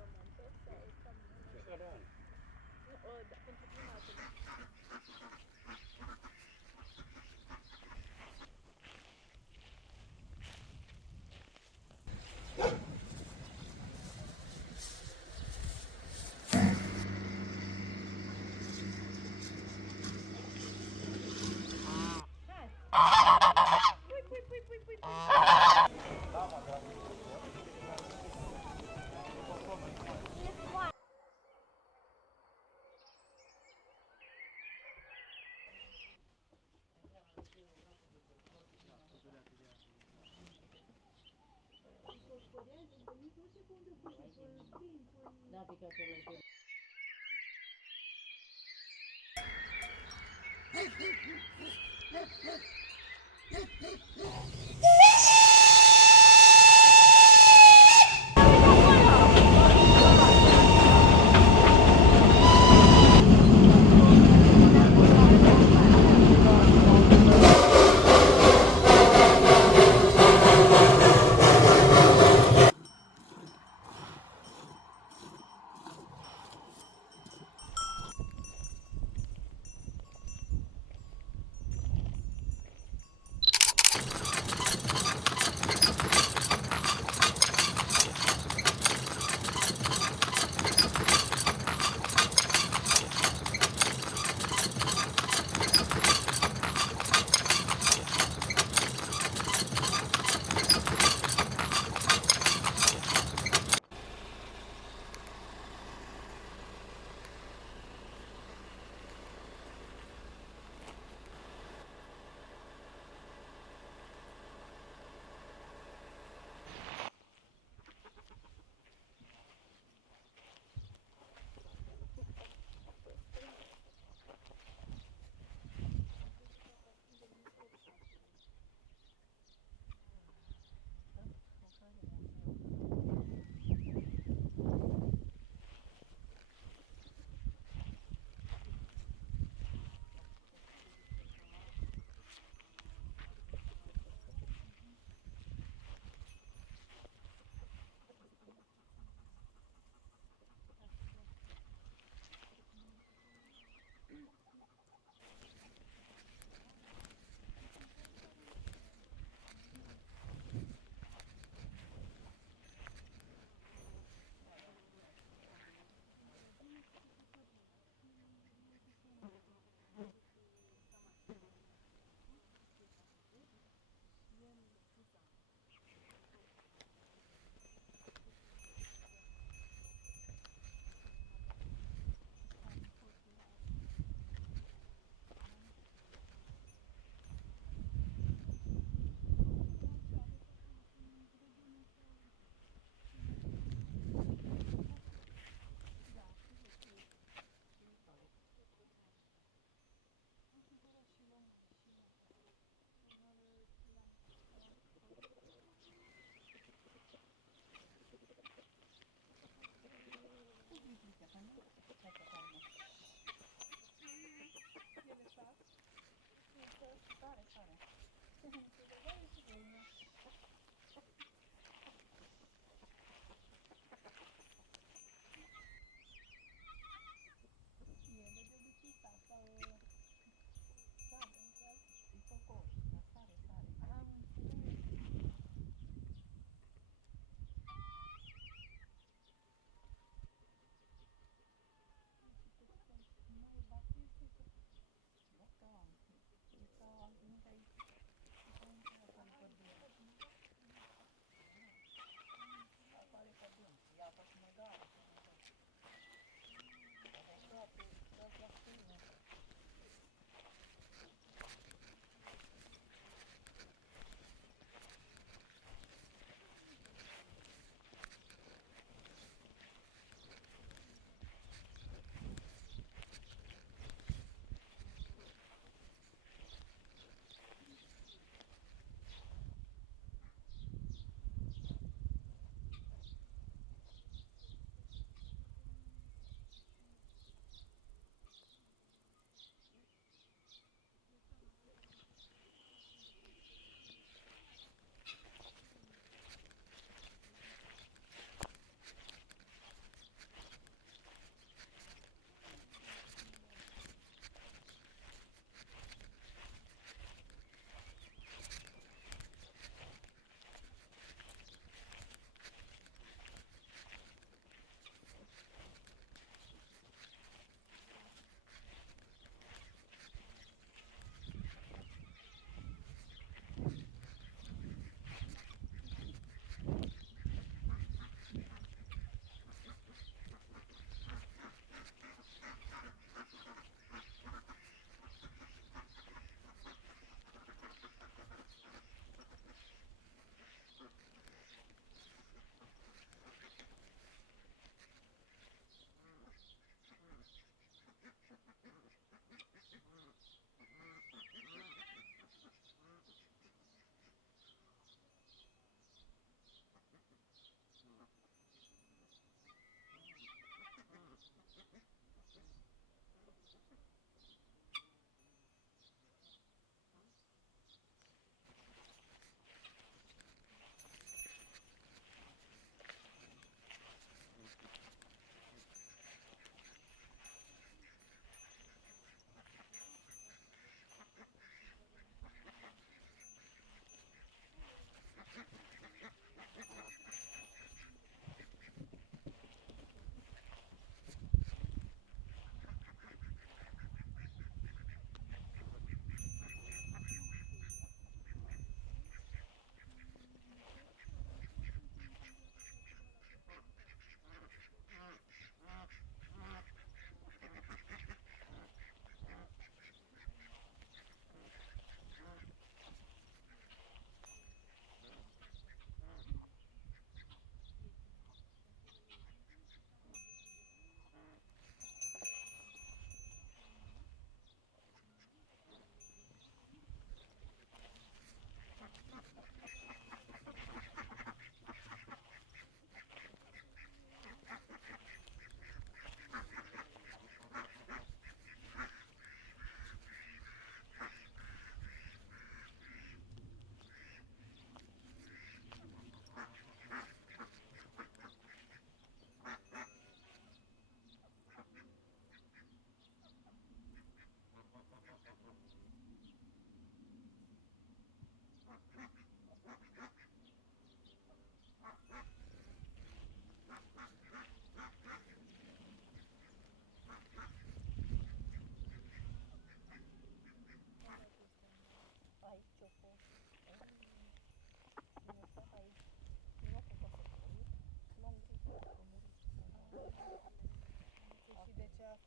la muncă sau cam Fiecare an. nu, da, pentru prima dată. Da, picatul ăla.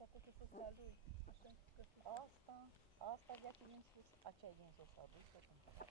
făcut sesa lui. Așa găsit. Asta de aici din sus. Aceea din sus s-a dus să cumpărat.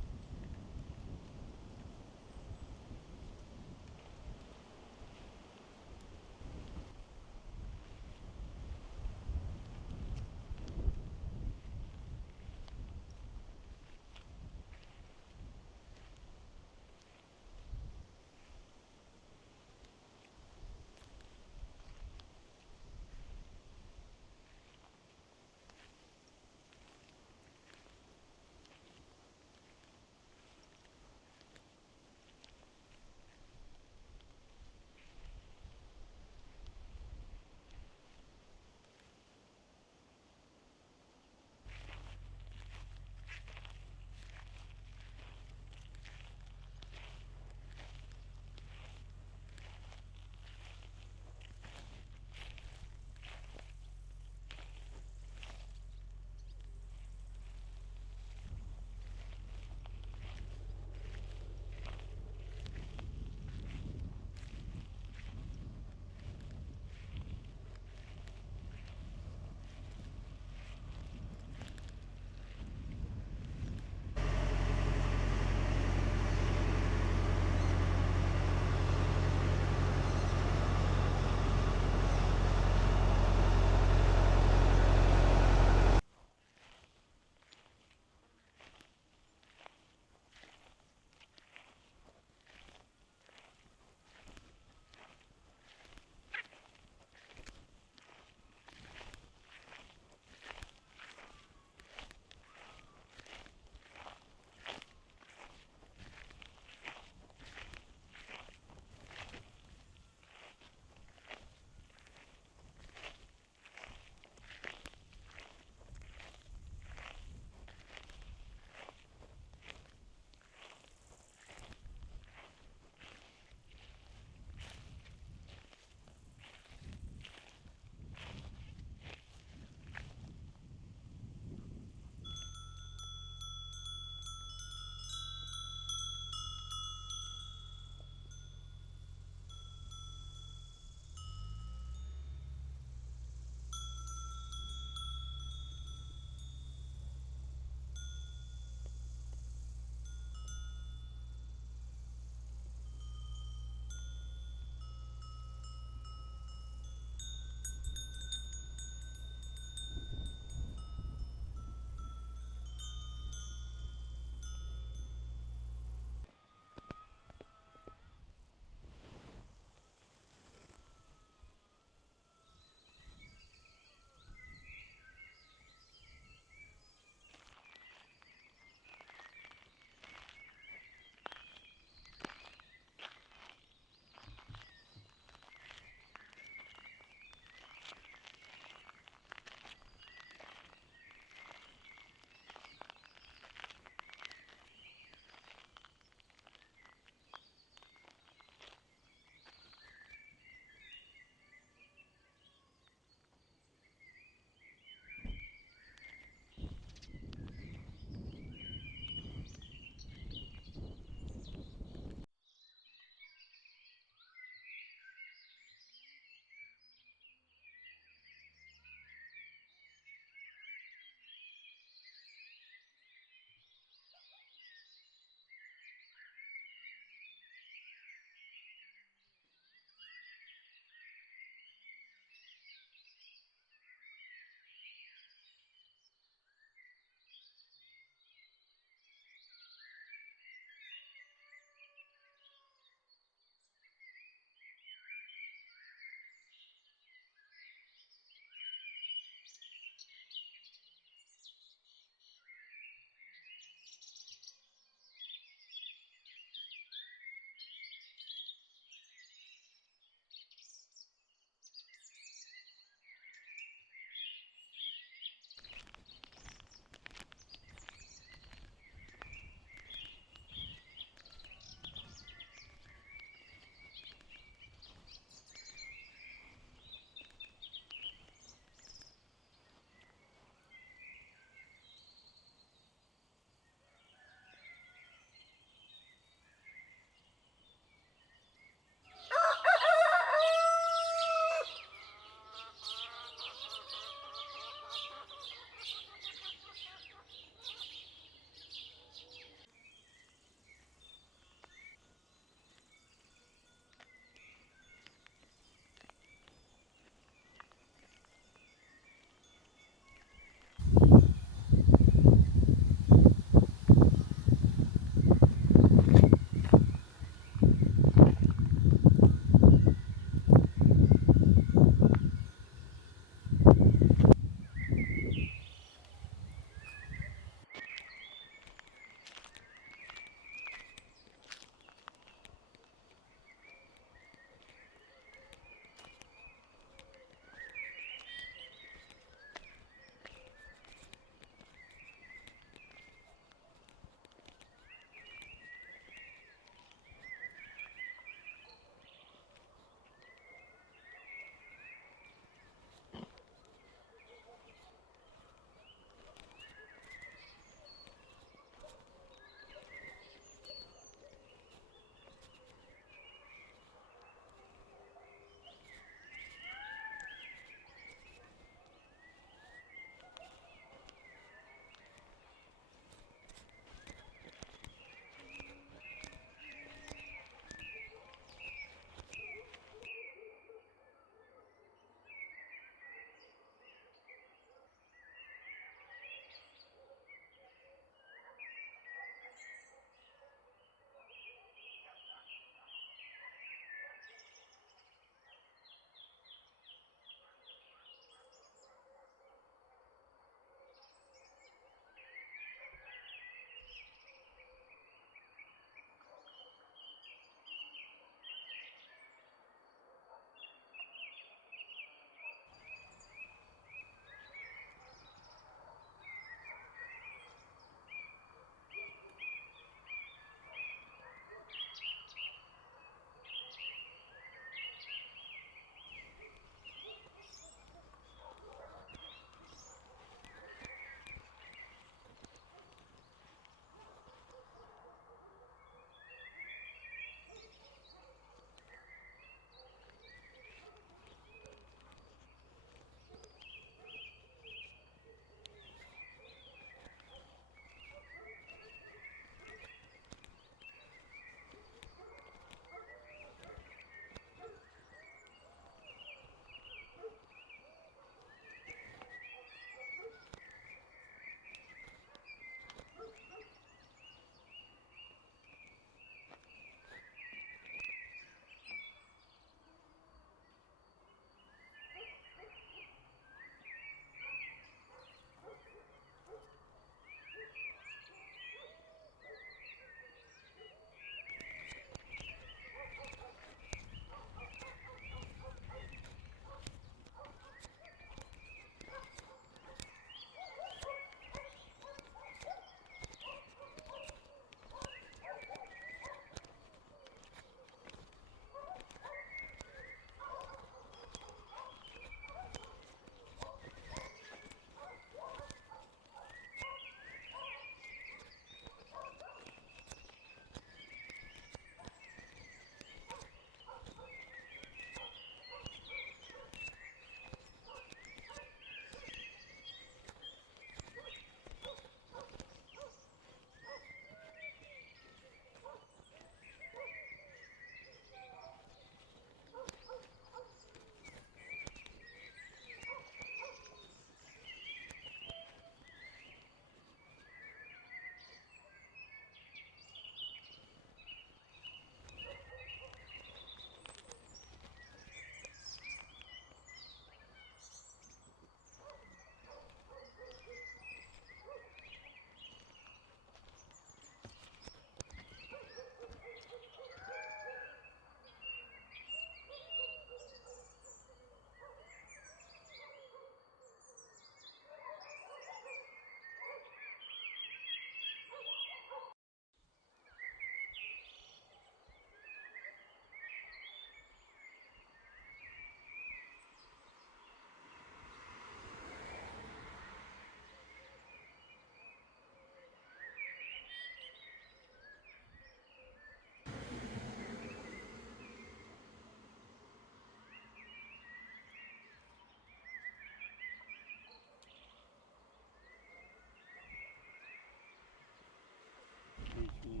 niciun.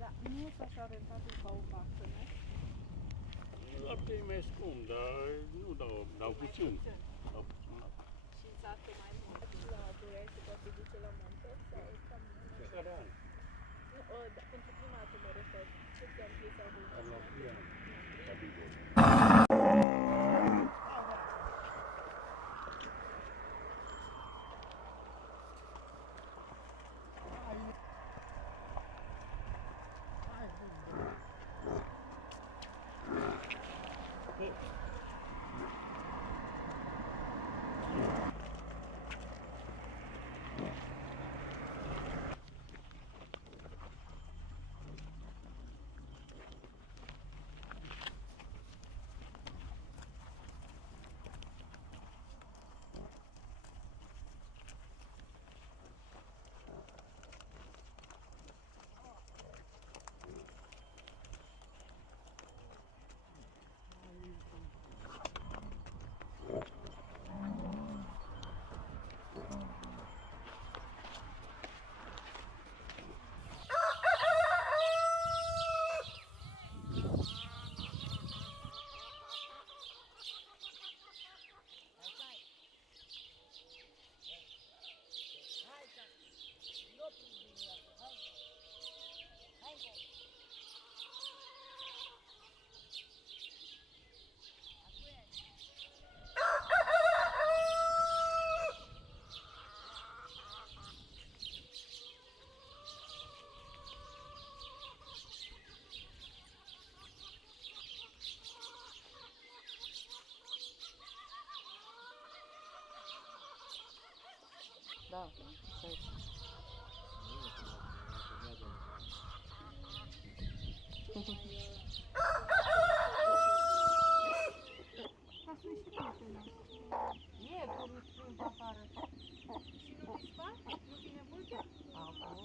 Da, nu este așa rentabil ca o vacă, nu? Lapte e mai scump, dar nu dau puțin. Dau puțin lapte. Și în țară mai mult. La Burai se poate duce la muncă sau cam... Fiecare an. Nu, da, pentru prima dată mă refer. Ce am zis sau Am la prima. La Bigor. Da, stai. Ca sunt și prietena. E, cum spun pe afară. Și nu dispar? Nu vine vulpea? Acolo,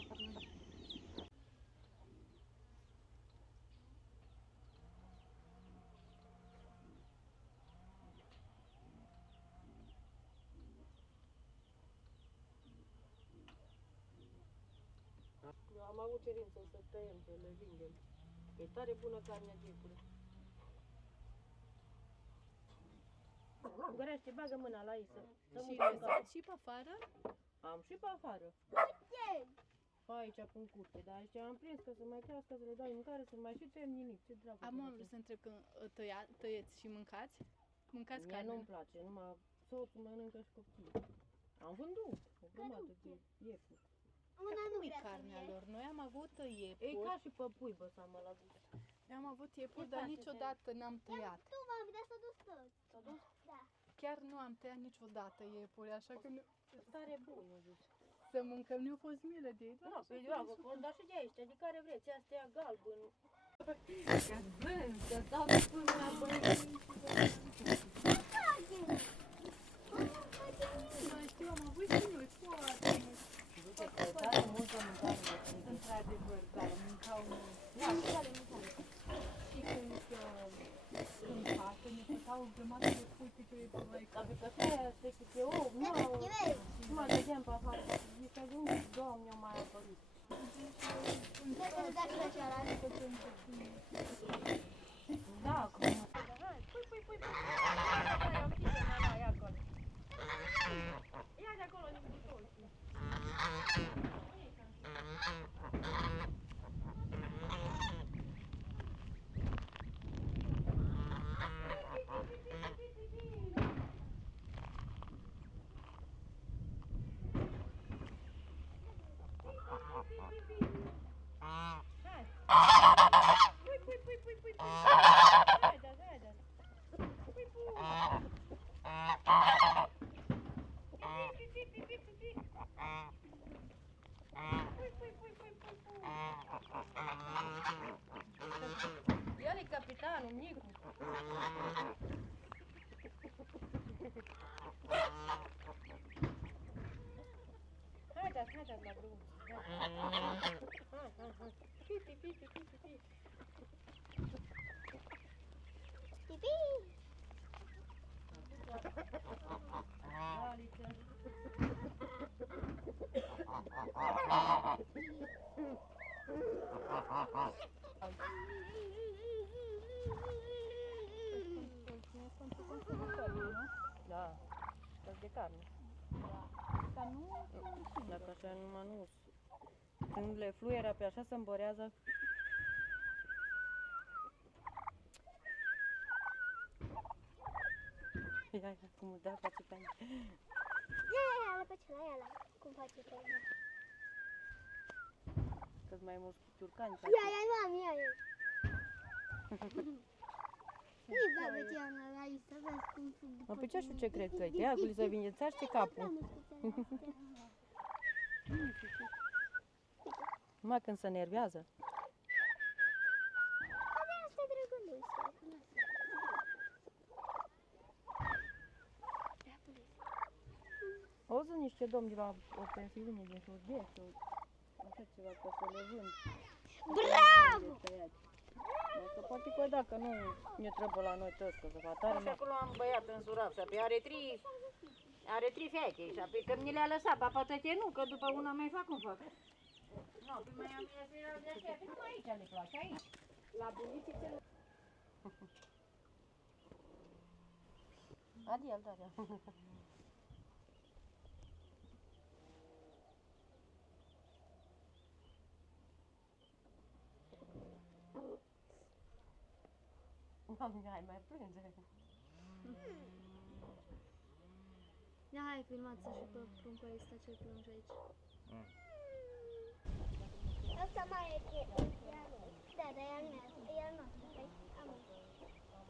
eu am avut cerință să tăiem, să le vindem. E tare bună carnea de iepure. Gărește, bagă mâna la ei să Și muște în cap. lăsați și pe afară? Am și pe afară. Pe aici, în curte, dar aici am prins că să mai crească, să le dai mâncare, să mai și tăiem nimic. Ce dracu. Am vrut să întreb când tăieți și mâncați? Mâncați Mie carne? nu-mi place, numai soțul mănâncă și copiii. Am vândut o grămadă de iepuri. Dar cum e carnea lor? Noi am avut E iepuri. ca și pe puibă să mă la gust. Noi am avut iepuri, E dar place, niciodată n-am tăiat. Tu, mami, dar s-a dus tot. S-a dus? Da. Chiar nu am tăiat niciodată iepuri, așa că nu... Tare bun, eu zic. Să mâncăm, nu-a fost milă de ei. Nu, pe eu acolo, dar și de aici, de care vreți, astea galben. Să dau până la băieții. Nu știu, am avut și noi foarte mult. Duce că tare multă mâncare. Într-adevăr, dar mâncau mult. Da, mâncare, mâncare. Și când pasă, ne făceau o grămadă de pui pe care pe voi. Dar pe căfea, stai că te ou, nu mă dădeam pe afară. Zice, de unde, Doamne, eu mai apărut. Dacă dați la cealaltă, Da, acum. Pui. Hai, am chis, ia acolo. Ia de acolo, nimbutul. Pui. Haide. El e capitanul, Nicu. Haideți la drum. Hai. Pipi. Pipi! Aliță. Mulțumesc pentru consumul cărnii, nu? Da, tot de carne. Dar nu Dacă așa numai nu. Când le fluieră pe așa se îmbărează. Ia, cum îți dau face pe aici. Ia, pe acela, ia-la. Cum face pe ea? Că-s mai mulți ciurcani. Ia, mami, ia. Nu-i bagă Tiana la aici, să vezi cum fug după Mă, pe ce știu tine. ce cred că e? Ia, cu să vindețaște capul. Mă, când se nervează. Asta e drăgăluț, Auzi niște domni la o pensiune din Sud-Est, așa ceva, ca să le vând. Bravo! Asta poate că dacă nu ne trebuie la noi toți, că să va tare. Și acolo am băiat în Surab, și apoi are trei fete, și apoi că mi le-a lăsat, pa pătăte nu, că după una mai fac cum fac. Nu, pe mai am ies de aceea, pe numai aici le place, aici. la bunițițe. Adiel, da, da. Mami, hai mai plânge. Ia, hai, filmați și pe pruncul ăsta ce plânge aici. Asta mai e da, dar e al meu, e al nostru,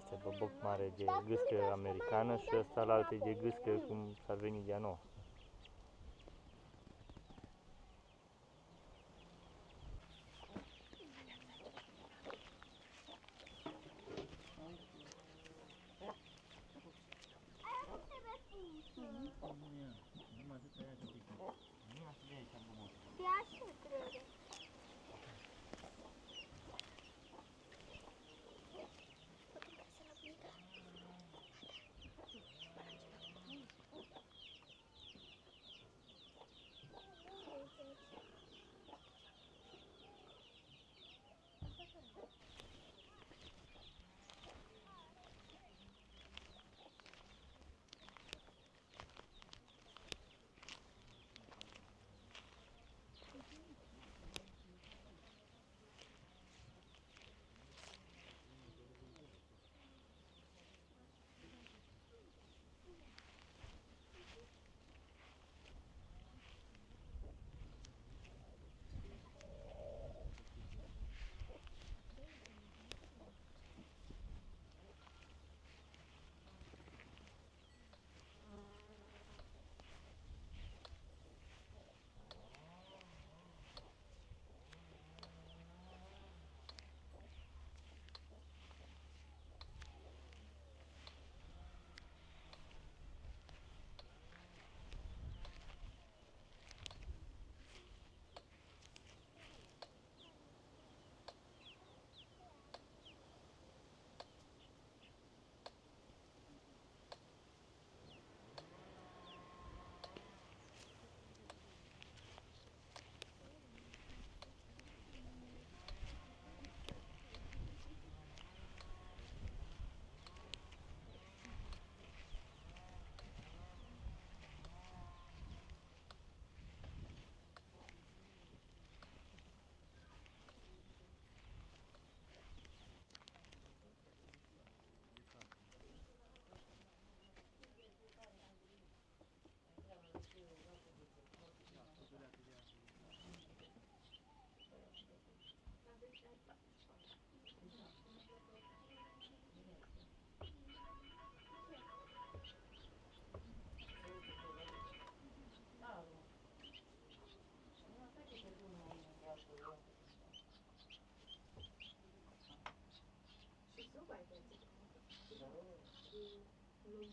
Este boboc mare de gâscă americană și ăsta la alte de gâscă cum s-a venit de-a nouă. Ia și cred.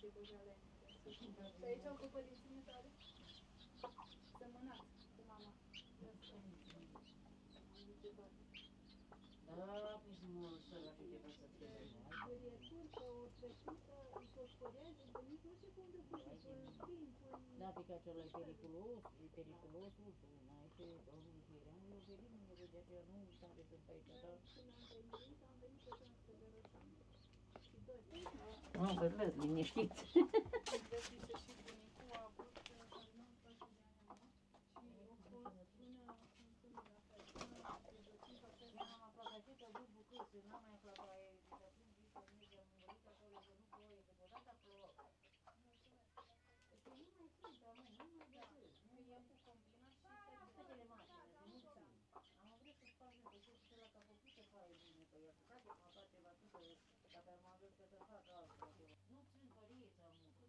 de bojale. Și aici au părinții tale. Semănați cu mama. Da, păi nu să la câte ca să fie. Curietul, o trăsită, o fosforează, de nici nu știu cum de pui, pui, Da, pe că acela e periculos, n-ai ce, domnul Chirean, eu venit, nu de aceea nu tare sunt aici, dar... Nu, vă liniștiți. Găsise și bunicul a avut jurnământă și de ani și o fost până la fel, până la pregătit la fel. Eu am aflat așa că văd bucăți, n-am mai aflat pe aia, de acum zic că merge, am murit acolo, că nu plouă, că odată plouă. Că nu mai sunt, dar măi, nu mai găsesc. Că e cu combinat și Câtele mașini, nu țin. Am vrut să fac de tot și la că a făcut să facă bine, că i-a făcut de mă face la câtă, dacă am avut că să fac altceva. Nu țin părița muncă,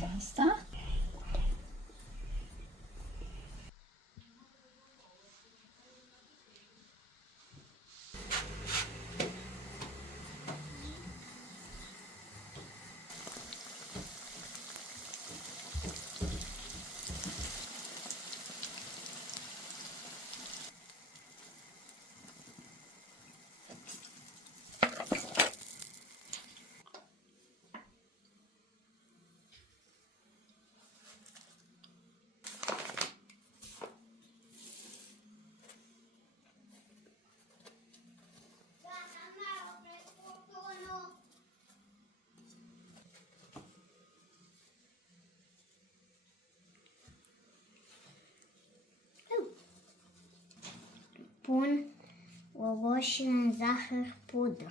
este asta. Pun roșii în zahăr pudră.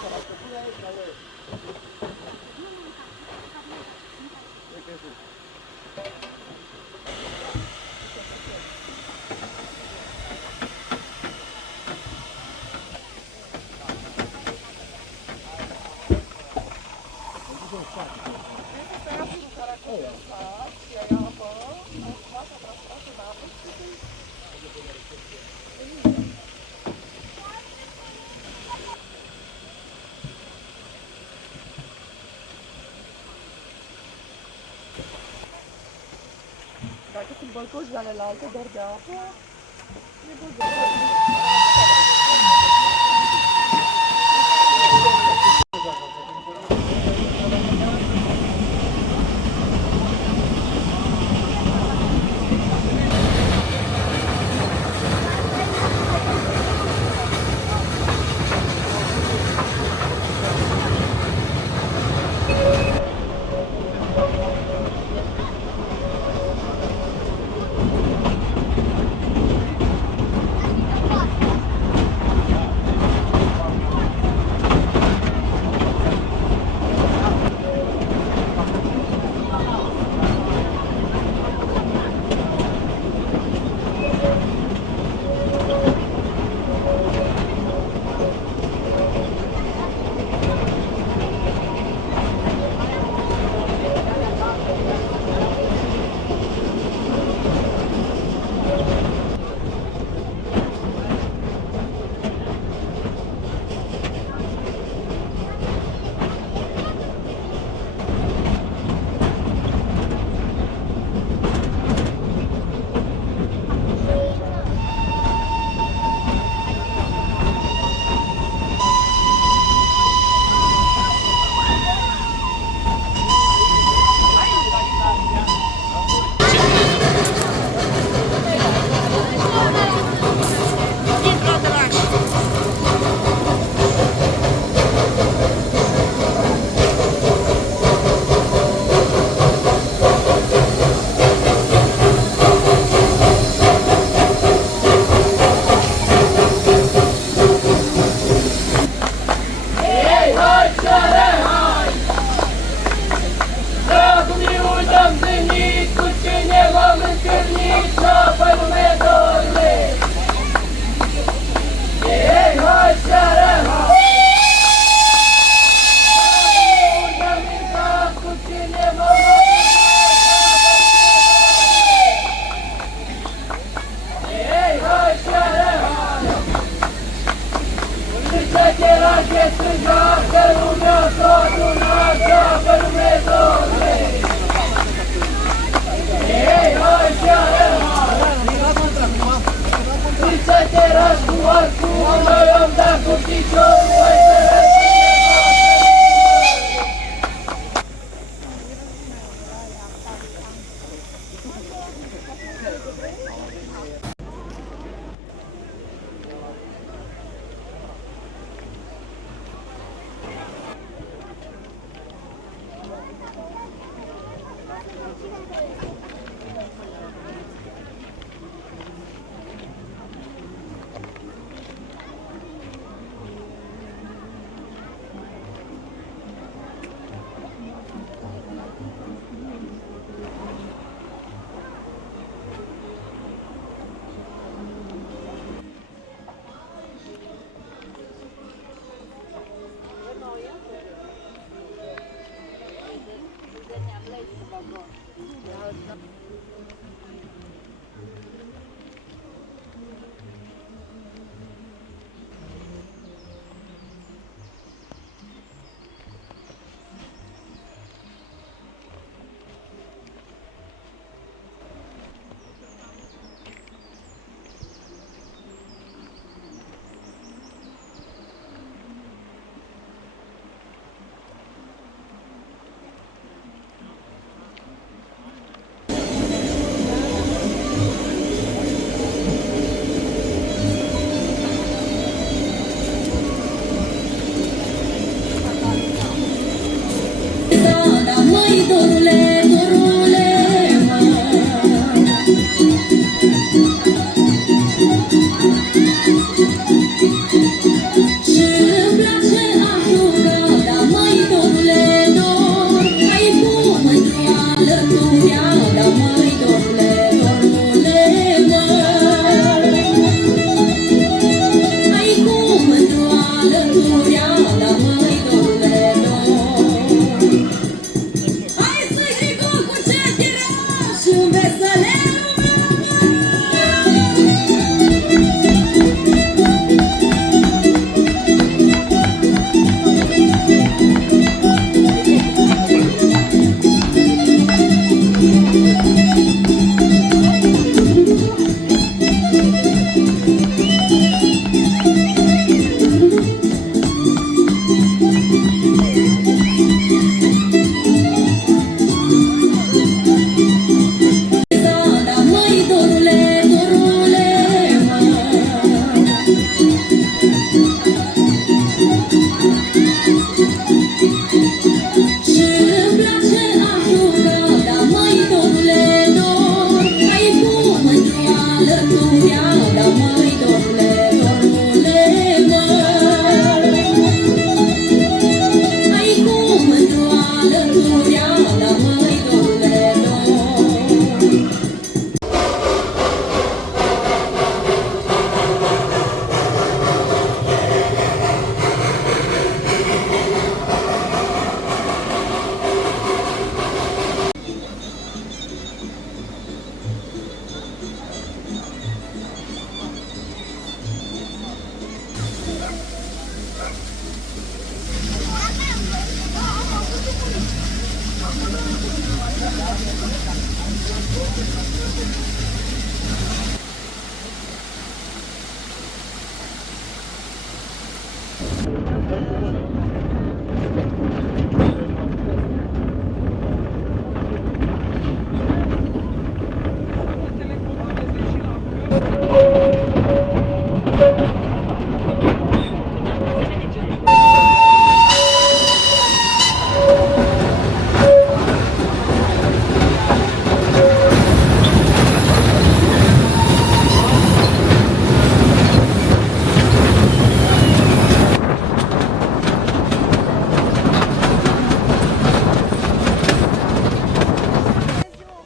Dacă sunt bălcoși de alelalte, doar de apă,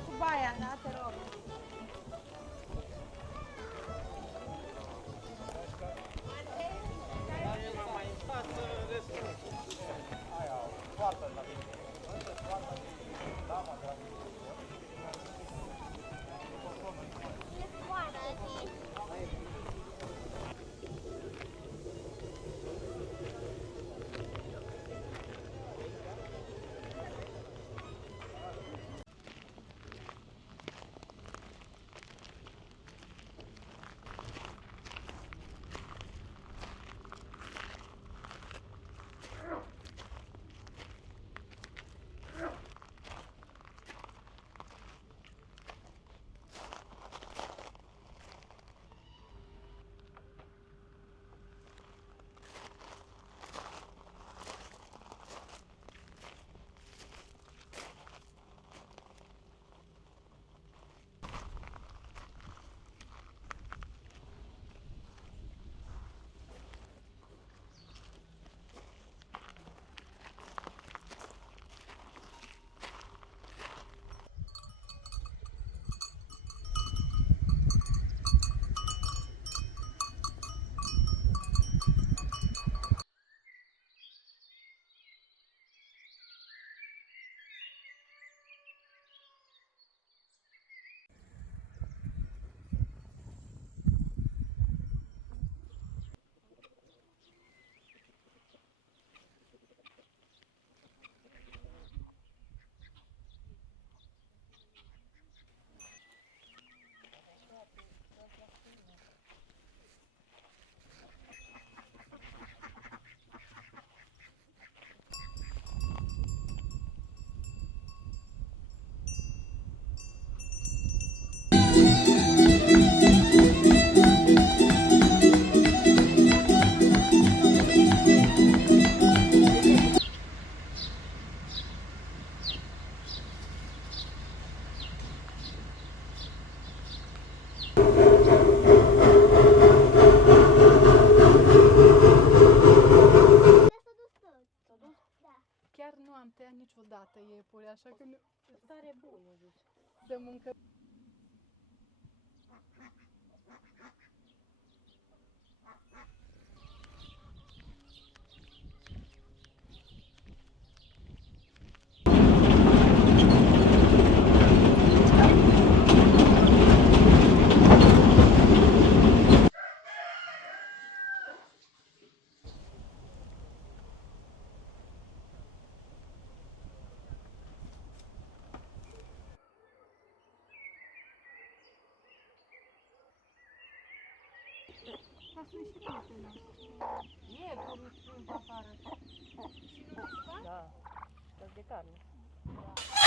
Cu baia, da, te rog. E foară și Chiar nu am tăiat niciodată iepuri, așa că nu... Stare bună, zici. De mâncă... Iepuri sunt afară. Și nu-ți fac? Da, sunt de carne. Da.